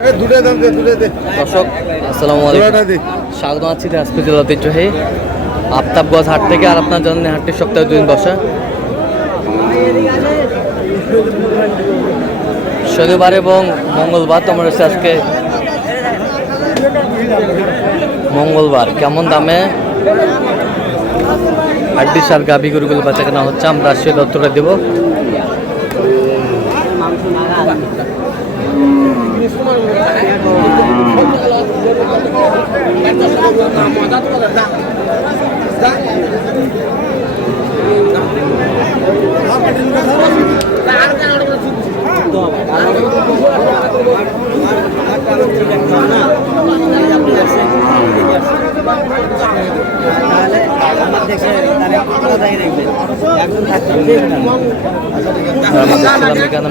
দর্শক আসসালামু আলাইকুম, স্বাগত আছি দিনাজপুর জেলা ঐতিহ্যবাহী আফতাবগঞ্জ হাট থেকে। আর আপনার জন্য হাটটি সপ্তাহে 2 দিন বসে, শনিবার এবং মঙ্গলবার। তোমার হচ্ছে আজকে মঙ্গলবার। কেমন দামে হাড্ডি সার গাভী গরুগুলো বেচা কেনা হচ্ছে আমরা সে তথ্যটা দেবো।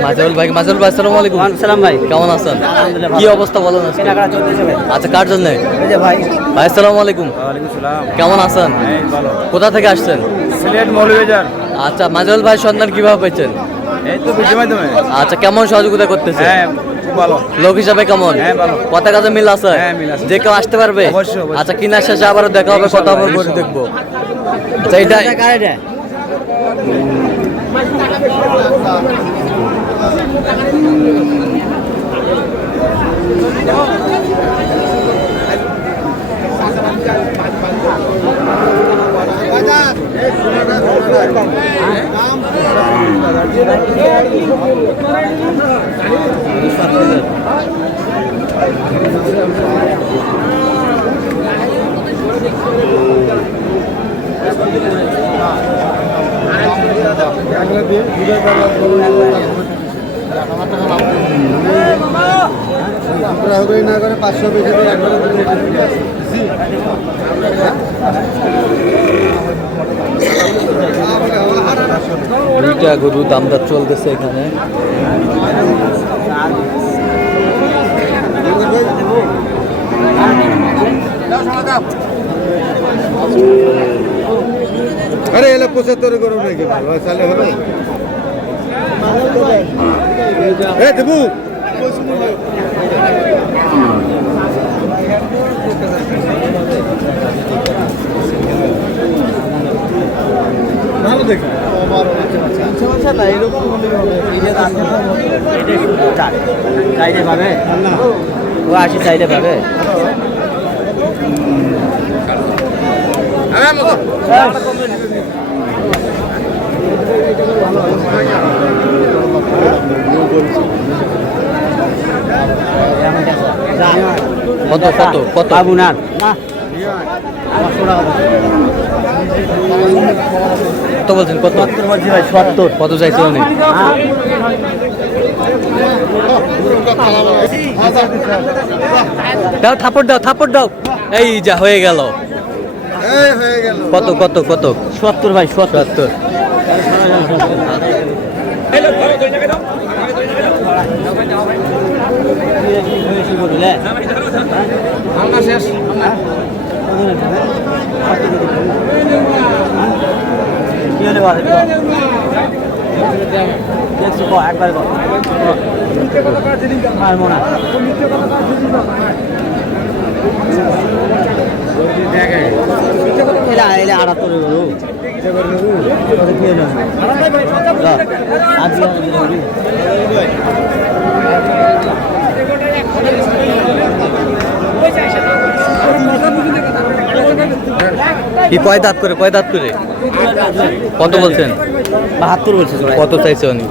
মাজুল ভাই, আসসালামু আলাইকুম। সালাম ভাই, কেমন আছেন? কি অবস্থা বলেন? আচ্ছা, কার জন্য ভাই? ভাই আসসালামু আলাইকুম। কেমন আছেন? কোথা থেকে আসছেন? সিলেট মৌলভীবাজার। আচ্ছা, মাজুল ভাই সন্ধান কিভাবে পেয়েছেন? এই তো ভিডিওর মাধ্যমে। আচ্ছা, কেমন সহযোগিতা করতেছে? ভালো। লোক হিসাবে কেমন? ভালো। কথা কাজে মিল আছে? যে কেউ আসতে পারবে? অবশ্যই। আচ্ছা, কিনার শেষে আবারও দেখা হবে, কথা হবে, করে দেখবো। আচ্ছা, এটা দুইটা গরু দামদার চলতেছে এখানে। আরে এলা 75 গরু নাকি ভালো চালে হলো। এ দেবু ভালো দেখো না এরকম চাইলে পাবে ও 80 চাইলে পাবে। কত কত কত আবুনার কত বলছেন? কত? 70। কত চাইছে উনি? দাও, থাপড় দাও, থাপড় দাও। এই যা হয়ে গেল। কত কত কত? 70 ভাই, 70। একবার কি কয় দাঁত করে? কয় দাঁত করে? কত বলছেন? 72 বলছে। কত চাইছে উনি?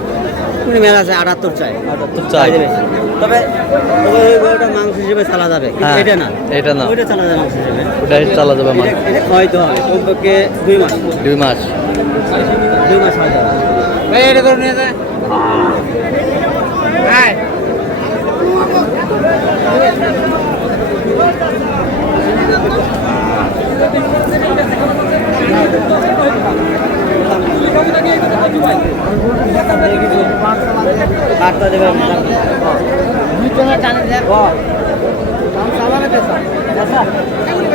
মেলা আছে 78 চাই। 78 চাই। তবে ওটা মাংস হিসেবে চালা যাবে, এটা না, এটা না, ওইটা চালা যাবে মাংস হিসেবে। ওটা চালা যাবে মাংস। এটা খাওয়াইতে হবে কমপক্ষে 2 মাস। 2 মাস। 2 মাস খাওয়াইতে হবে। ভাই এটা ধরে নিয়ে যায়। হ্যাঁ কাটতে দেবে দুইজনে টানে দেয় দাম সালারে পেছা আচ্ছা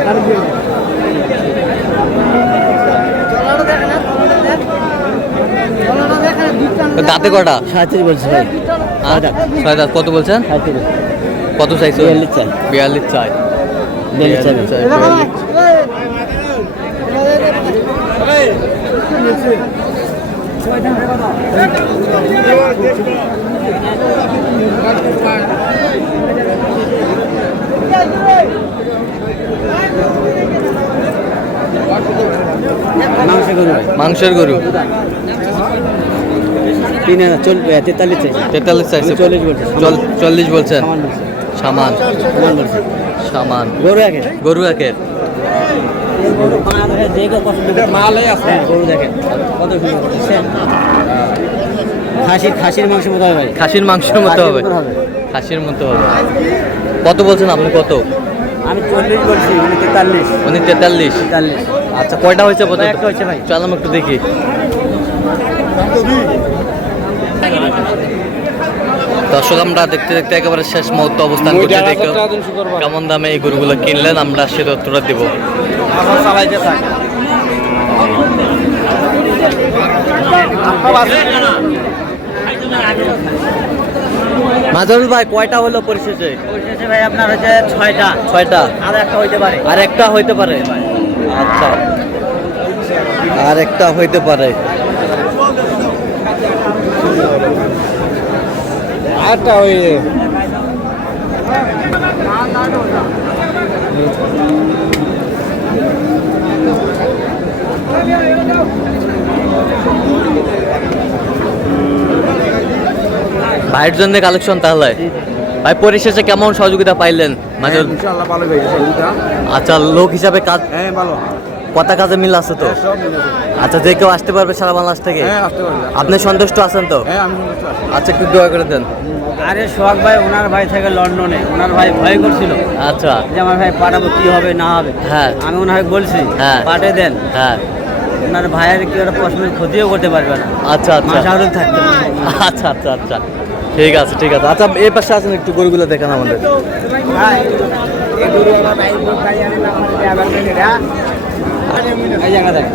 কারণ দিয়ে চলাটা দেখে না চলাটা দেখে দাঁতে কটা? 37 বলছে ভাই। কত বলছেন? কত চাইছো? 42 চাই। 42 চাই। 42 চাই। 42 মাংসের গরু 43 চাই। 43 চাইছে। 40 বলছে। 40 বলছেন। সামান বলছে। সামান বলছে। সামান গরু একের। গরু একের। গরু বাংলাদেশে যে কেউ পছন্দ করে। মালই আছে। গরু দেখেন কত সুন্দর দেখছেন? খাসির মাংসের মতো হবে ভাই। খাসির মাংসের মতো হবে। খাসির মতো হবে। খাসির মতো হবে। কত বলছেন আপনি? কত? আমি 40 বলছি, উনি 43। উনি 43। 43। আচ্ছা, কয়টা হয়েছে পর্যন্ত? একটা হয়েছে ভাই। চলাম একটু দেখি। দর্শক, আমরা দেখতে দেখতে একেবারে শেষ মুহূর্তে অবস্থান করছি। দেখো কেমন দামে এই গরুগুলো কিনলেন, আমরা সে তথ্যটা দেবো। মাজরুল ভাই, কয়টা হলো পরিশেষে? পরিশেষে ভাই আপনার হচ্ছে 6টা। 6টা। আর একটা হইতে পারে। আর একটা হইতে পারে। আচ্ছা, আর একটা হইতে পারে। আটটা ওই ভাইয়ের জন্য কালেকশন তাহলে। ভাই, পরিশেষে কেমন সহযোগিতা পাইলেন মাজরুল? ইনশাআল্লাহ ভালো হয়েছে সবটা। আচ্ছা, লোক হিসাবে কাজ হ্যাঁ ভালো। কথা কাজে মিল আছে তো? সব মিলে আছে। আচ্ছা, যে কেউ আসতে পারবে সারা বাংলাদেশ থেকে? হ্যাঁ আসতে পারবে। আপনি সন্তুষ্ট আছেন তো? হ্যাঁ আমি সন্তুষ্ট আছি। আচ্ছা, একটু দোয়া করে দেন। আরে সোহাগ ভাই, ওনার ভাই থেকে লন্ডনে, ওনার ভাই ভয় করছিল আচ্ছা। যে আমার ভাই পাঠাবো কি হবে না হবে। হ্যাঁ। আমি ওনাকে বলছি হ্যাঁ। পাঠিয়ে দেন। হ্যাঁ। ওনার ভাইয়ের কি ওরা প্রশ্নের ক্ষতিও করতে পারবে না। আচ্ছা আচ্ছা মাশাআল্লাহ থাকতে পারবে। আচ্ছা আচ্ছা আচ্ছা, ঠিক আছে ঠিক আছে। আচ্ছা, এই পাশে আছেন, একটু গরুগুলো দেখান আমাদের। এই জায়গা দেখ।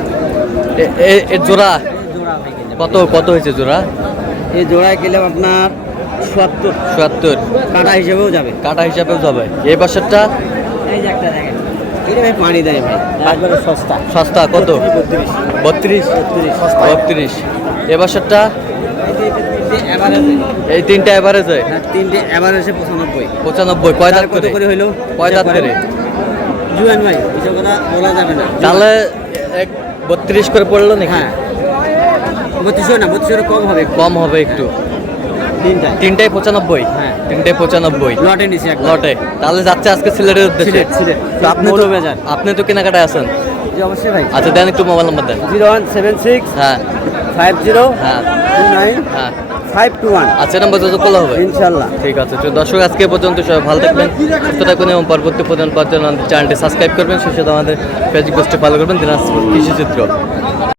এর জোড়া জোড়া ভাই কিনলাম। কত কত হয়েছে জোড়া? এই জোড়ায় কিনলাম আপনার ৭০। ৭০। কাটা হিসেবেও যাবে। কাটা হিসাবেও যাবে। এই পাশেরটা এই যে একটা দেখেন, এটা ভাই পানি দেয় ভাই, একবারে সস্তা। সস্তা কত? 32। 32। 32। এ পাশেরটা এভারেজে। এই তিনটা এভারেজে হ্যাঁ, তিনটে এভারেজে 95। 95। কয় দাঁত কত করে? করে হইলো? কয় দাঁত করে? জুয়েন ভাই, এসব কথা বলা যাবে না। তাহলে 32 করে পড়লো নাকি? হ্যাঁ, 32 না, 32 কম হবে। কম হবে একটু। তিনটায় তিনটায় 95। হ্যাঁ। তিনটায় 95 লটে নিছি একটা। লটে। তাহলে যাচ্ছে আজকে সিলেটের উদ্দেশ্যে। সিলেট। তো আপনি তো মৌলভীবাজার। আপনি তো কেনাকাটায় আছেন। জি অবশ্যই ভাই। আচ্ছা, দেন একটু মোবাইল নাম্বার দেন। 0176 হ্যাঁ 50 হ্যাঁ 29 হ্যাঁ। 521। আচ্ছা, নাম্বার যত করলে হবে। ইনশাআল্লাহ। ঠিক আছে। তো দর্শক, আজকে এ পর্যন্ত সবাই ভালো থাকবেন, সুস্থ থাকবেন এবং পরবর্তী প্রদান পাওয়ার জন্য আমাদের চ্যানেলটি সাবস্ক্রাইব করবেন। সেই সাথে আমাদের ফেসবুক পেজটি ফলো করবেন, দিনাজপুর কৃষি চিত্র।